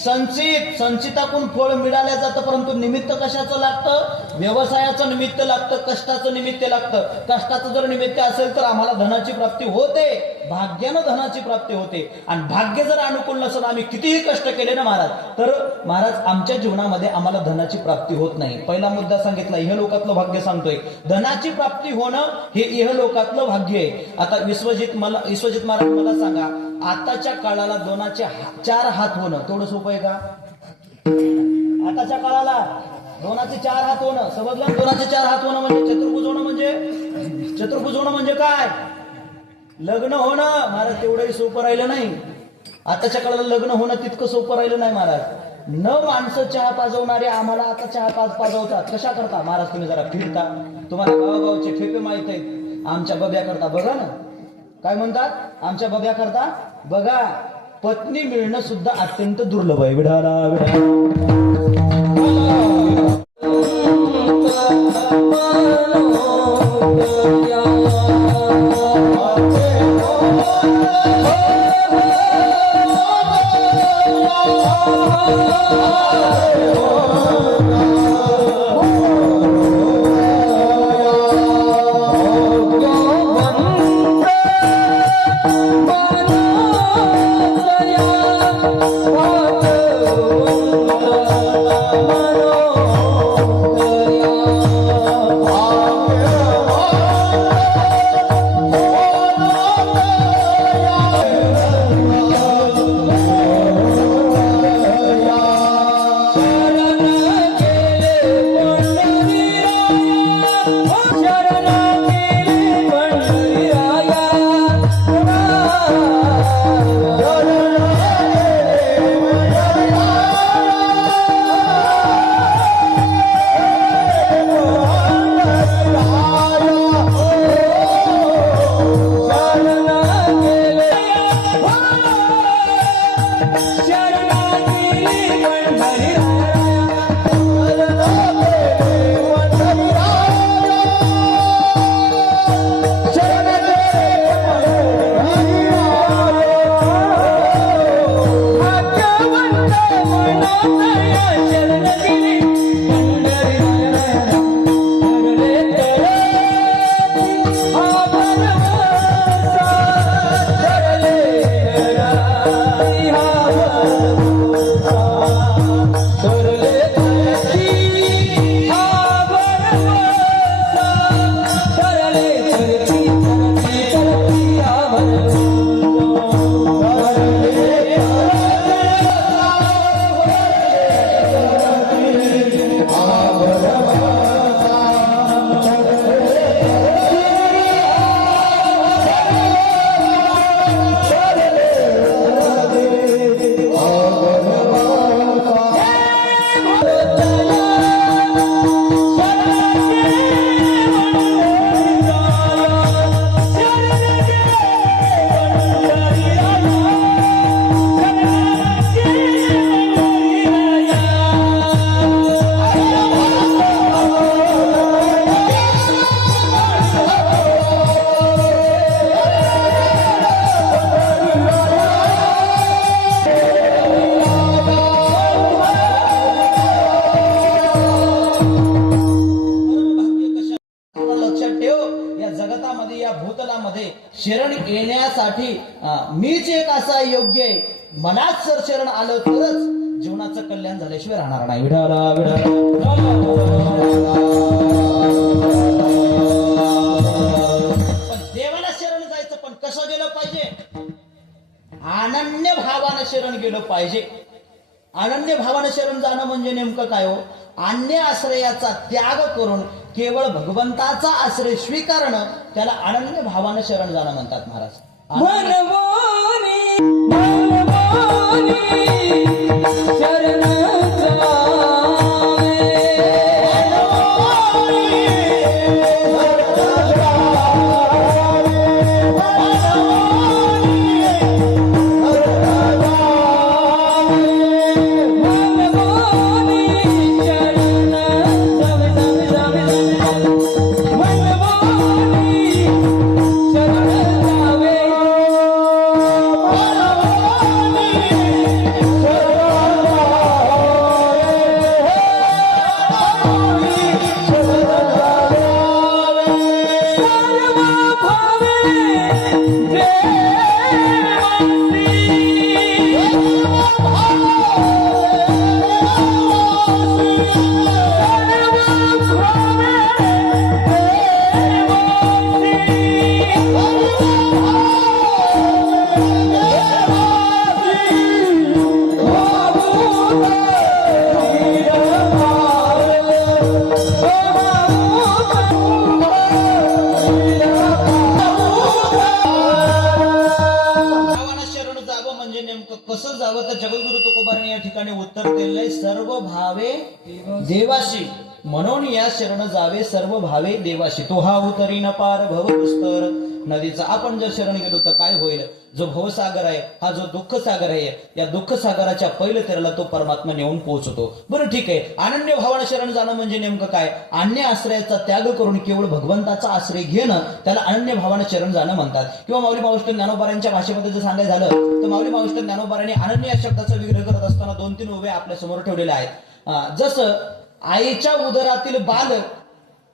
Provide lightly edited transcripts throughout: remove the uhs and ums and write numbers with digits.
संचिताकून फळ मिळाल्या जातं, परंतु निमित्त कशाचं लागतं? व्यवसायाचं निमित्त लागतं, कष्टाचं निमित्त लागतं. कष्टाचं जर निमित्त असेल तर आम्हाला धनाची प्राप्ती होते, भाग्यानं धनाची प्राप्ती होते. आणि भाग्य जर अनुकूल नसेल, आम्ही कितीही कष्ट केले ना महाराज, तर महाराज आमच्या जीवनामध्ये आम्हाला धनाची प्राप्ती होत नाही. पहिला मुद्दा सांगितला, इहलोकातलं भाग्य सांगतोय. धनाची प्राप्ती होणं हे इहलोकातलं भाग्य आहे. आता विश्वजित महाराज मला सांगा, आताच्या काळाला दोनाचे 4 हात होणं तेवढं सोपं आहे का? आताच्या काळाला दोनाचे 4 हात होणं, समजलं? दोनाचे 4 हात होणं म्हणजे चतुर्भुज होणं म्हणजे काय? लग्न होणं महाराज तेवढंही सोपं राहिलं नाही. आताच्या काळाला लग्न होणं तितकं सोपं राहिलं नाही महाराज. न माणसं चहा पाजवणारे आम्हाला आता चहा पाजवतात. कशा करता महाराज? तुम्ही जरा फिरता, तुम्हाला गावागावचे ठेपे माहित आहेत. आमच्या बब्या करता बघा ना, काय म्हणतात? आमच्या बब्या करता बघा. पत्नी मिळणं सुद्धा अत्यंत दुर्लभ आहे. विढाला शरण येण्यासाठी मीच एक असा योग्य आहे. मनात जर शरण आलं तरच जीवनाचं कल्याण झाल्याशिवाय राहणार नाही. विढाला पण देवाला शरण जायचं, पण कसं गेलं पाहिजे? अनन्य भावानं शरण गेलं पाहिजे. अनन्य भावानं शरण जाणं म्हणजे नेमकं काय हो? अन्य आश्रयाचा त्याग करून केवळ भगवंताचा आश्रय स्वीकारणं, त्याला अनन्य भावानं शरण जाणं म्हणतात महाराज. कसं जावं तर जगद्गुरु तुकोबाराने या ठिकाणी उत्तर दिलेलं आहे, सर्व भावे देवाशी, म्हणून या शरण जावे सर्व भावे देवाशी. तो हा उतरी न पार भव पुस्तर नदीचा. आपण जर शरण गेलो तर काय होईल? जो भवसागर आहे, हा जो दुःख सागर आहे, या दुःख सागराच्या पहिल्या तेराला तो परमात्मा नेऊन पोहोचतो. बरं ठीक आहे, अनन्य भावानं शरण जाणं म्हणजे नेमकं काय? अन्य आश्रयाचा त्याग करून केवळ भगवंताचा आश्रय घेणं, त्याला अनन्य भावानं शरण जाणं म्हणतात. किंवा माऊली माऊली ज्ञानोबारांच्या भाषेमध्ये जर सांगायचं झालं तर माऊली माऊली ज्ञानोबारांनी अनन्य या शब्दाचा विग्रह करत असताना 2-3 उभे आपल्या समोर ठेवलेले आहेत. जसं आईच्या उदरातील बालक,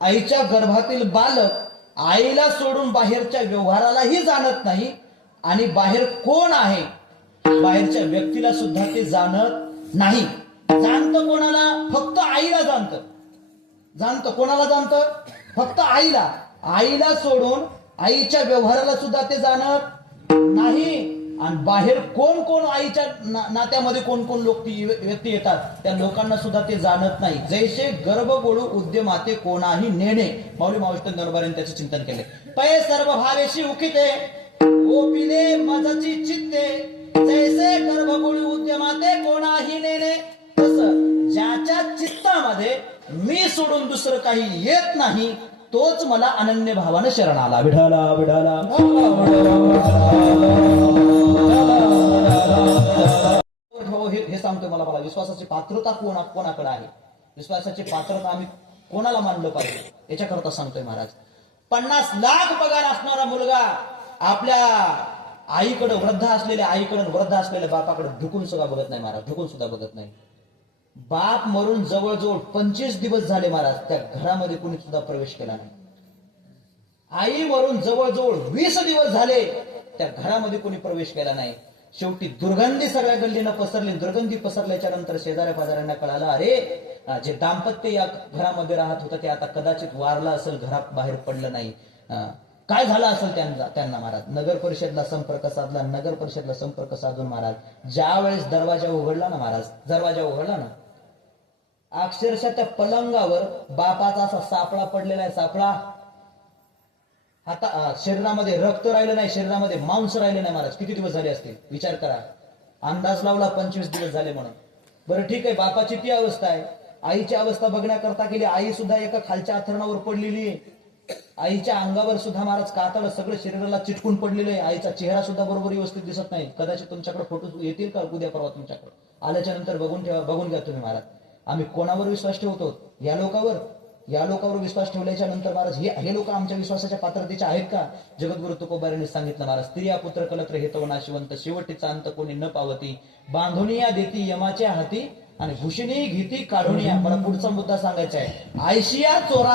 आईच्या गर्भातील बालक आईला सोडून बाहेरच्या व्यवहारालाही जाणत नाही, आणि बाहेर कोण आहे बाहेरच्या व्यक्तीला सुद्धा ते जाणत नाही. जाणतं कोणाला? फक्त आईला जाणतं. जाणतं कोणाला? जाणतं फक्त आईला. आईला सोडून आईच्या व्यवहाराला सुद्धा ते जाणत नाही. आणि बाहेर कोण कोण आईच्या नात्यामध्ये कोण कोण व्यक्ती येतात त्या लोकांना सुद्धा ते जाणत नाही. जैसे गर्भ गोळू उद्यमाते कोणाही नेणे. माऊली माऊली ज्ञानोबारांनी त्याचे चिंतन केले. पै सर्व भावेशी उकिते ओपिले मजची चित्ते, जैसे गर्भगोळू उद्यमाते कोणाही नेणे. तसं ज्याच्या चित्तामध्ये मी सोडून दुसरं काही येत नाही, तोच मला अनन्य भावानं शरण आला. विठाला विठाला हे सांगतो. मला विश्वासाची पात्रता कोणाकडे आहे, विश्वासाची पात्रता आम्ही कोणाला मानलं पाहिजे याच्याकरता सांगतोय महाराज. 50 लाख पगार असणारा मुलगा आपल्या आईकडे, वृद्ध असलेल्या आईकडे, वृद्ध असलेल्या बापाकडे ढुकून सुद्धा बघत नाही महाराज, ढुकून सुद्धा बघत नाही. बाप मरून जवळजवळ 25 दिवस झाले महाराज, त्या घरामध्ये कुणी सुद्धा प्रवेश केला नाही. आई मरून जवळजवळ 20 दिवस झाले, त्या घरामध्ये कोणी प्रवेश केला नाही. शेवटी दुर्गंधी सगळ्या गल्लीनं पसरली. दुर्गंधी पसरल्याच्या नंतर शेजाऱ्या पाजाऱ्यांना कळालं, अरे जे दाम्पत्य या घरामध्ये राहत होतं ते आता कदाचित वारलं असेल, घरात बाहेर पडलं नाही. काय झालं असेल त्यांना महाराज. नगर परिषदला संपर्क साधला. नगर परिषदला संपर्क साधून महाराज ज्या वेळेस दरवाजा उघडला ना महाराज, दरवाजा उघडला ना, अक्षरशः त्या पलंगावर बापाचा असा सापळा पडलेला आहे. सापळा, आता शरीरामध्ये रक्त राहिलं नाही, शरीरामध्ये मांस राहिलं नाही महाराज. किती दिवस झाले असतील विचार करा. अंदाज लावला 25 दिवस झाले म्हणून. बरं ठीक आहे, बापाची ती अवस्था आहे. आईची अवस्था बघण्याकरता गेली. आई सुद्धा एका खालच्या आथरणावर पडलेली आहे. आईच्या अंगावर सुद्धा महाराज कातड सगळं शरीराला चिटकून पडलेलं आहे. आईचा चेहरा सुद्धा बरोबर व्यवस्थित दिसत नाही. कदाचित तुमच्याकडे फोटो येतील का उद्या परवा तुमच्याकडे, आल्याच्या नंतर बघून घ्या तुम्ही महाराज. आम्ही कोणावर विश्वास ठेवतो? या लोकांवर विश्वास ठेवल्याच्या नंतर महाराज हे लोक आमच्या विश्वासाच्या पात्रतेचे आहेत का? जगद्गुरु तुकोबारांनी सांगितलं महाराज, स्त्रिया पुत्र कलत्र हेतव नाशिवंत, शेवटीचा अंत कोणी न पावती, बांधुनिया देती यमाच्या हाती, आणि भूषणी घेती काढुनिया. मला पुढचा मुद्दा सांगायचा आहे. आयशिया चोरा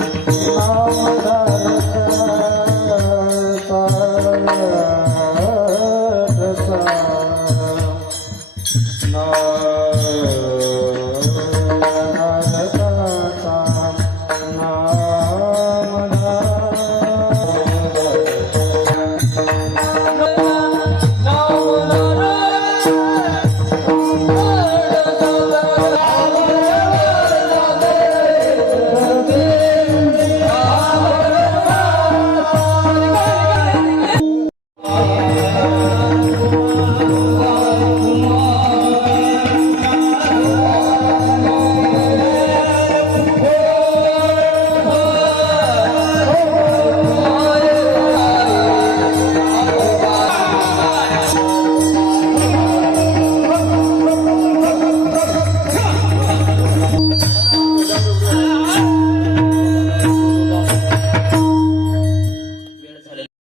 नाम